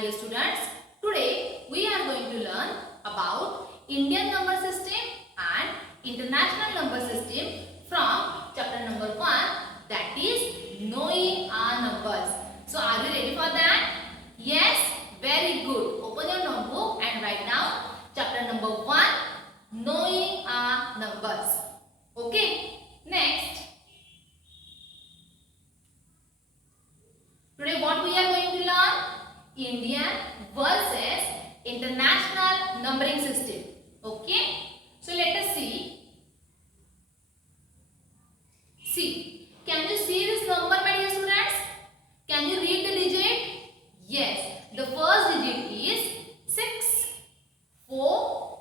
dear students, today we are going to learn about Indian number system and international number system from chapter number 1, that is knowing our numbers. So are you ready for that? Yes, very good. Open your notebook and write down chapter number 1, knowing our numbers. Okay, next. Today what we are going to learn? Indian versus international numbering system. Okay. So let us see. See. Can you see this number, my dear students? Can you read the digit? Yes. The first digit is 6, 4,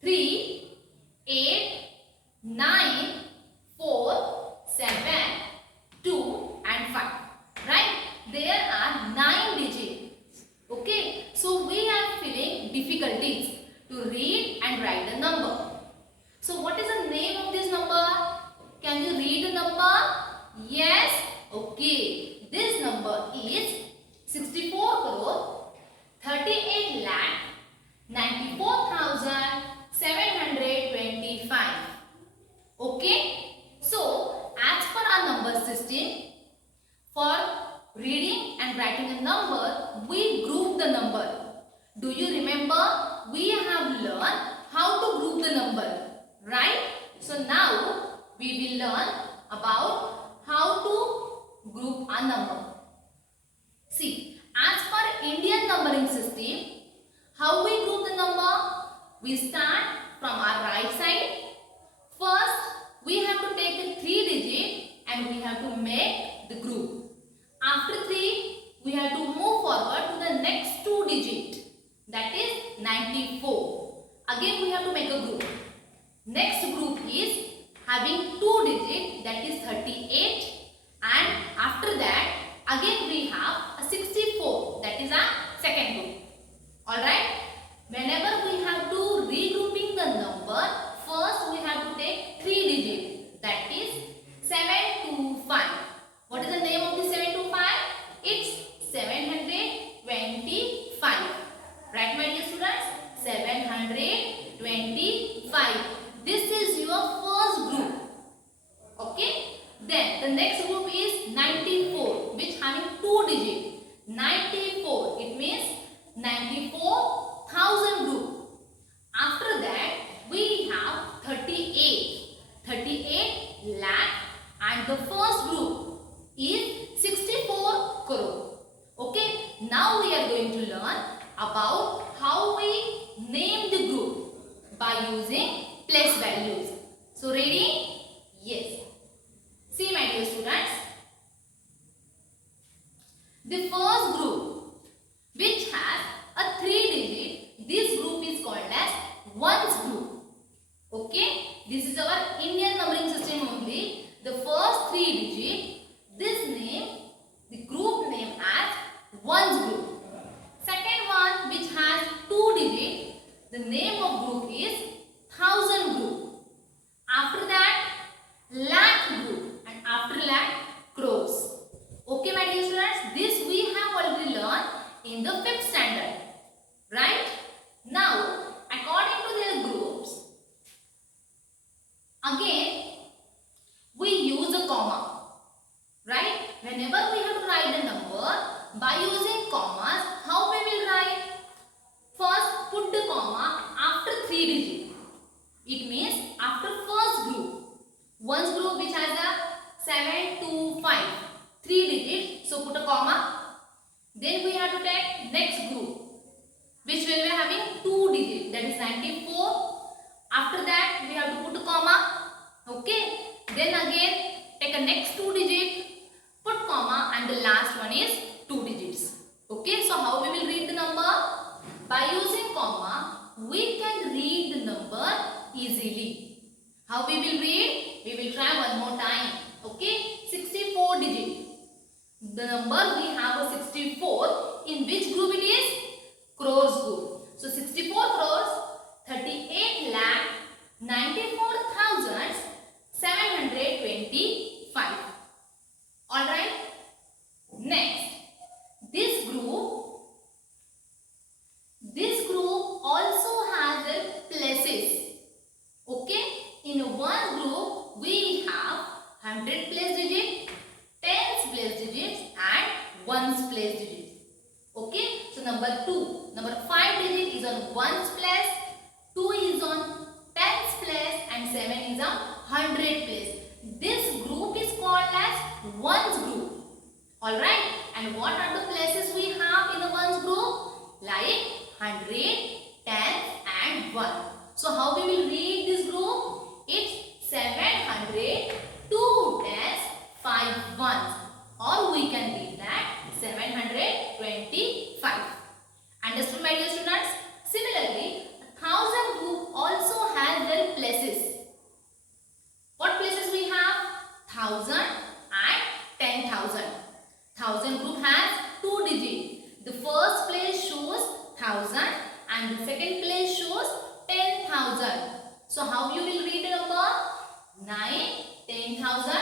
3, 8, 9, 4, 7, 2 and 5. Right? There are 9 digits. Okay. So we are feeling difficulties to read and write the number. So what is the name of this number? Can you read the number? Yes. Okay. This number is 64 crore 38 lakh 94,725. Okay. So as per our number system, for reading and writing a number, we group the number. Do you remember? We have learned how to group the number, right? So now we will learn about how to group a number. See, as per Indian numbering system, how we group the number? We start from our right side. First, we have to take a 3 digit and we have to make the group. After 3, we have to move forward to the next 2 digit, that is 94. Again we have to make a group. Next group is having 2 digit, that is 38, and after that again we have a 64, that is our second group. Alright. Whenever we have to regrouping the number, first we have to take 3 digit, that is 725. What is the name of the 725? It's 725. Right, my dear students? 725. This is your first group. Okay. Then the next group is 94, which having 2 digit. 94. It means 94,000 group. After that, we have 38. 38 lakh, and the first group is 64 crore. Okay. Now we are going to learn about how we name the group by using place values. So ready? Yes. See, my dear students, the first group which has a 3 digit, this group is called as ones group. Okay. This is our Indian numbering system only. The first 3 digit, this name, the group name as ones group. Second one which has 2 digit, the name of group is thousand group. After that, lakh group, and after lakh, crores. Okay, my dear students, this we have already learned in the 5th standard. Right? Now, according to their groups, again we use a comma. Right? Whenever we have to write a number, by using commas, how we will write? First, put the comma after 3 digit. It means after first group. One's group which has a 725. 3 digit. So put a comma. Then we have to take next group, which will be having 2 digit. That is 94. After that, we have to put a comma. Okay. Then again, take a next 2 digit. Put comma, and the last one is 2 digits. Okay, so how we will read the number? By using comma, we can read the number easily. How we will read? We will try one more time. Okay, 64 digit. The number we have a 64. In which group it is? Crores group. So 64 crores, 38 lakh, 94,725. Alright. Next, this group 100 place digit, tens place digits and ones place digits. Okay, so number 2, number 5 digit is on ones place, 2 is on tens place and 7 is on 100 place. This group is called as ones group. Alright, and what are the places we have in the ones group? Like 100, 10 and 1. So how we will read this group? It's 700, 2 tens, 5 ones. Or we can read that 725. Understood, my dear students? Similarly, 1000 group also has their places. What places we have? 1000 and 10,000. 1000 group has 2 digits. The first place shows 1000 and the second place shows 10,000. So how you will read the number? 9, 10,000,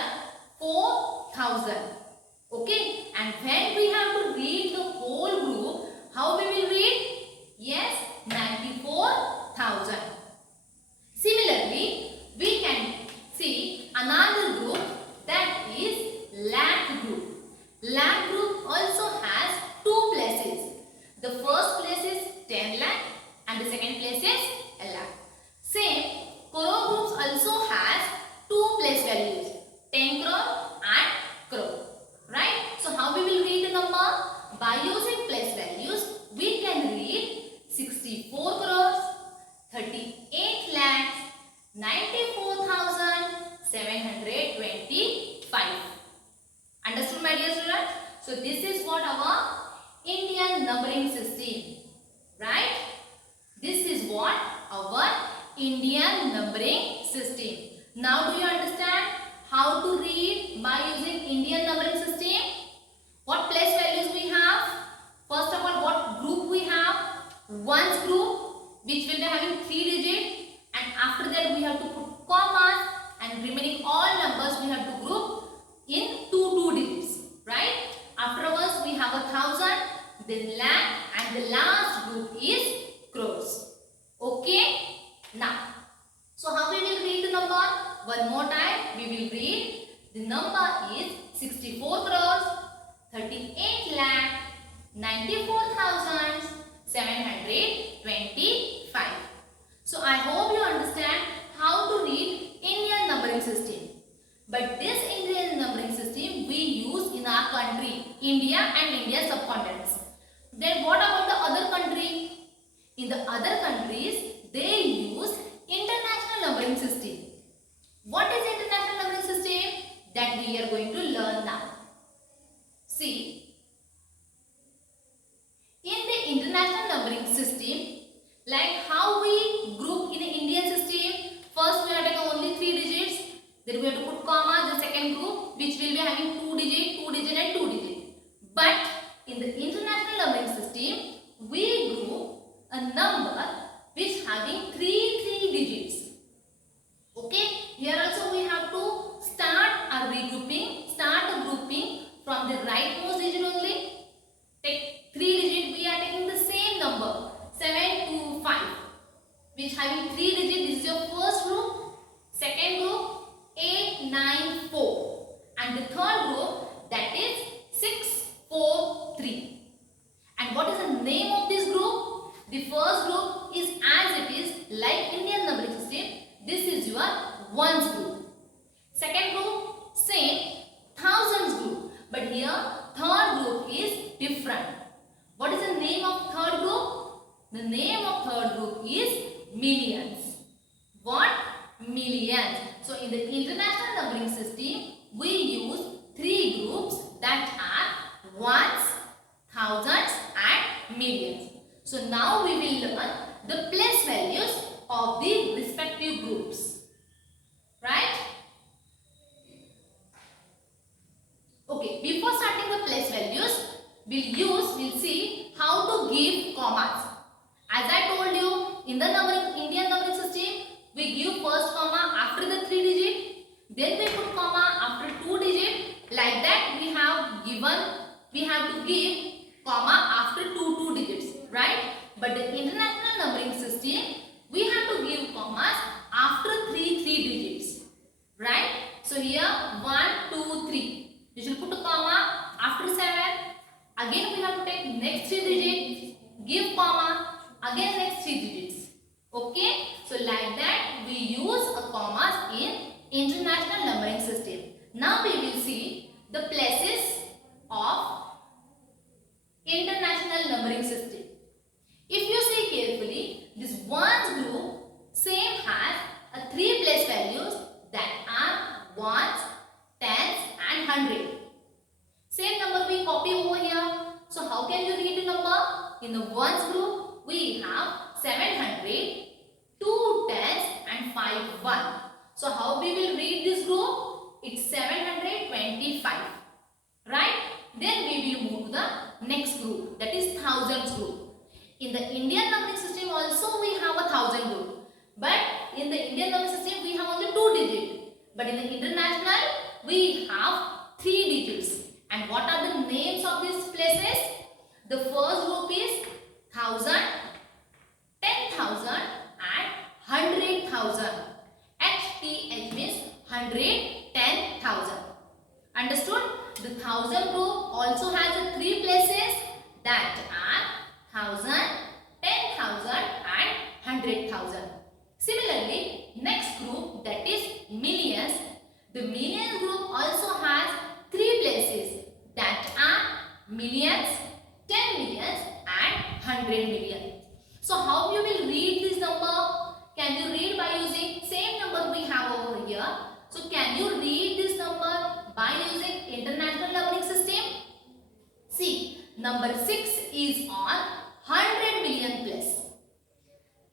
4,000. Okay, and when we have to read the whole group, how we will read? Yes, 94,000. Similarly, we can see another group, that is lakh group. Lakh group also has 2 places. The first place is 10 lakh and the second place is a lakh. Same, crore groups also has 2 place values, 10 crore and crore. Right? So how we will read the number? By using place values, we can read 64 crores, 38 lakhs, 94,725. Understood, my dear students? So this is what our Indian numbering system. Right? This is what our Indian numbering system. Now do you understand how to read by using Indian numbering system? What place values we have? First of all, what group we have? Ones group, which will be having 3 digits, and after that we have to put commas, and remaining all numbers we have to group in 2 digits. Right? Afterwards we have 1,000, then lakh, and the last group is crores. Okay? Now, so how we will read the number? One more time, we will read. The number is 64 crores, 38 lakh, 94,725. So I hope you understand how to read Indian numbering system. But this Indian numbering system we use in our country, India and India subcontinents. Then what about the other country? In the other countries, they use international numbering system. What is international numbering system? That we are going to learn now. See, in the international numbering system, like how we group in the Indian system, first we have to take only 3 digits, then we have to put comma, the second group which will be having 2 digit, 2 digit and 2 digit. But in the international numbering system, we group a number which having 3 digits. Okay, here also we have to start a regrouping, start a grouping from the rightmost digit only. Take 3 digit, we are taking the same number 725, which having 3 digit. This is your first group. Second group 894, and the third group, that is 643. And what is the name of this group? The first group is as it is like Indian numbering system. This is your ones group. Second group, same, thousands group. But here third group is different. What is the name of third group? The name of third group is millions. What? Millions. So in the international numbering system, we use 3 groups, that are ones, thousands and millions. So now we will learn the place values of the respective groups. Right? Okay, before starting the place values, we'll see how to give commas. As I told you, in the Indian numbering system, we give first comma after the 3 digit, then we put comma after 2 digit. Like that we have to give comma after 2 digits, right? But the international numbering system, we have to give commas after 3 digits, right? So So here 1, 2, 3. You should put a comma after 7. Again we have to take next 3 digits, give comma, again next 3 digits. Okay. So like that we use a commas in international numbering system. Now we will see the places of international numbering system. If you see carefully, this ones group same has a 3 place values that are ones, tens and 100. Same number we copy over here. So how can you read the number? In the ones group we have 700, 2 tens and 5 1. So how we will read this group? It's 725. Right? Then we will move to the next group, that is thousands group. In the Indian numbering system also we have a 1000 group. But in the Indian numbering system we have only 2 digits. But in the international we have 3 digits. And what are the names of these places? The first group is 1000, 10,000 and 100,000. HTH means 110,000. Understood? The 1000 group also has 3 places that are 1000, 10,000 and 100,000. Similarly, next group, that is millions. The millions group also has 3 places that are millions, 10 millions and 100 million. So how you will read this number? Can you read by using same number we have over here? So can you read this number by using international numbering system? See, number 6 is on 100 million plus.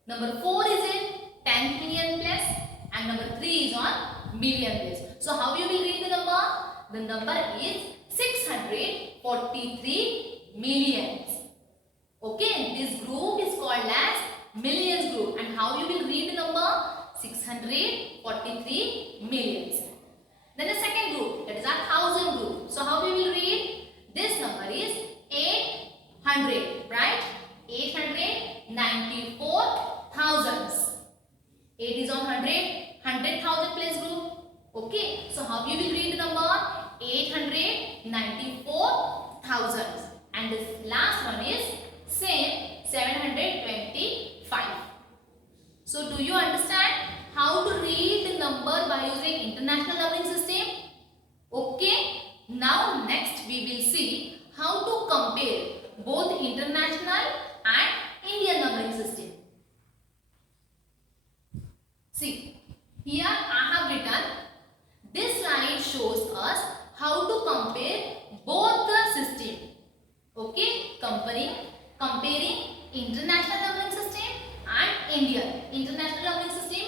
Number 4 is in 10 million plus and number 3 is on million plus. So how you will read the number? The number is 643 millions. Okay, this group is called as millions group. And how you will read the number? 643 millions. Then the second group, that is our 1000 group. So how we will read? This number is 800, right? 894 thousands. 8 is on 100, 100,000 place group. Okay, so how you will read the number? 894 thousands. And this last one is same 725. So do you understand how to read the number by using international numbering system? Okay. Now next we will see how to compare both international and Indian numbering system. See, here I have written, this slide shows us how to compare both the system. Okay, comparing international numbering system and Indian. International numbering system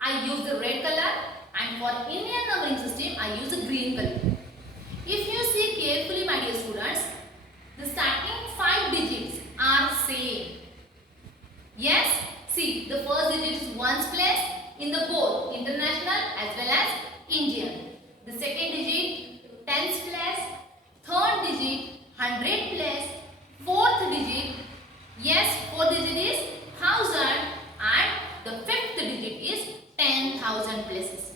I use the red color and for Indian numbering system I use the green color. If you see carefully, my dear students, the starting 5 digits are same. Yes, see, the first digit is ones place in the both international as well as Indian. The second digit tens place, third digit 100 place, fourth digit, yes, fourth digit is 1000 and the fifth digit is 10,000 places.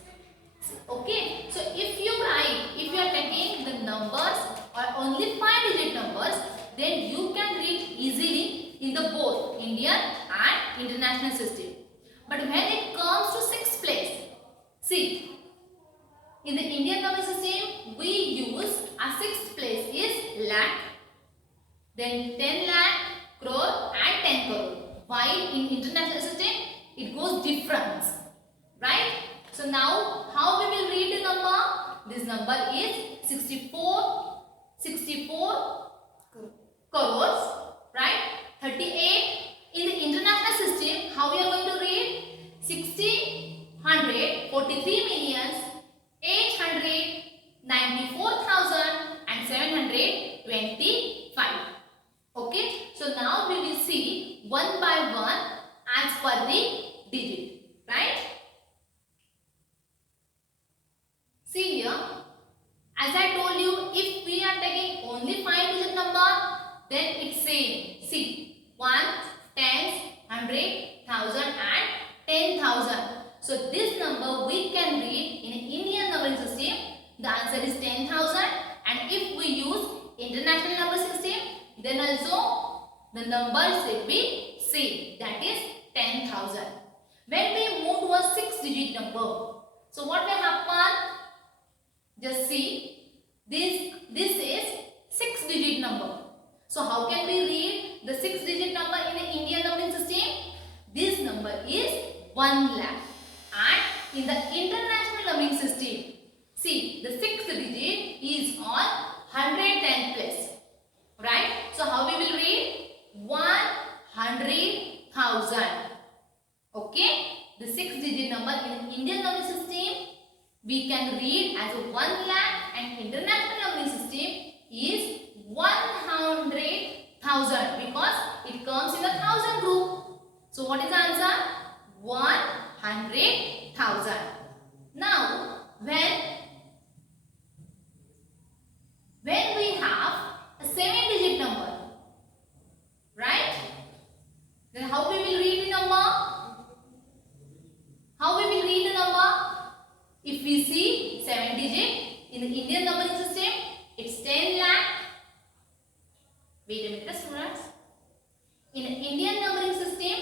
Okay, so if you are taking the numbers or only 5 digit numbers, then you can read easily in the both Indian and international system. But when it comes to 6th place, see, in the Indian number system we use a 6th place is lakh, then 10 lakh, crore and 10 crore. While in international system it goes different, right? So now how we will read the number? This number is 64 crores, right? 38. In the international system, how we are going to read? 43 millions 894,000 and 725. Okay, so now we will see one by one as per the digit, right? See here, as I told you, if we are taking only 5 digit number, then it's same. See, 1, 10, 100, 1000 and 10,000. So this number we can read in Indian numbering number should be same, that is 10,000. When we move to a 6-digit number, so what will happen? Just see, this is 6-digit number. So how can we read the 6-digit number in the Indian numbering system? This number is 1 lakh. And in the international numbering system, see, the 6th digit is on 110 place. Right? So how we will read? 100,000. Okay? The 6-digit number in Indian numbering system we can read as a 1 lakh, and international numbering system is 100,000 because it comes in the 1,000 group. So what is the answer? 100,000. Now when we have a 7-digit number, right? Then how we will read the number? How we will read the number? If we see 7-digit in the Indian numbering system, it's 10 lakh. Wait a minute, students. In the Indian numbering system,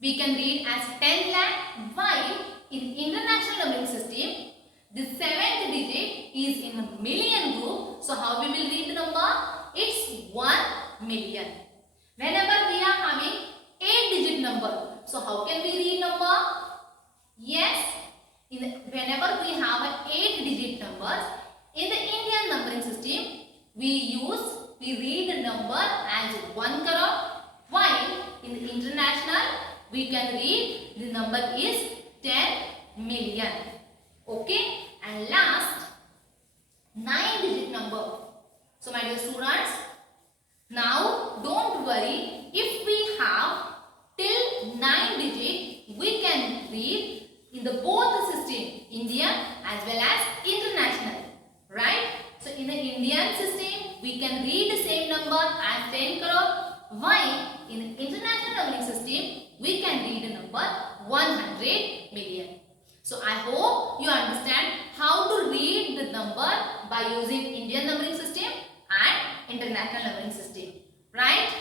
we can read as 10 lakh, while in international numbering system, the 7th digit is in a million group. So how we will read the number? It's 1 million. Whenever we are having 8-digit number, so how can we read number? Yes, whenever we have an 8-digit numbers in the Indian numbering system, we read the number as 1 crore, while in the international we can read the number is 10 million. Okay, and last 9-digit number. So my dear students, now don't worry, if we have till 9 digit, we can read in the both the system, Indian as well as international, right? So in the Indian system, we can read the same number as 10 crore, while in the international numbering system, we can read the number 100 million. So I hope you understand how to read the number by using Indian numbering system and international numbering system, right?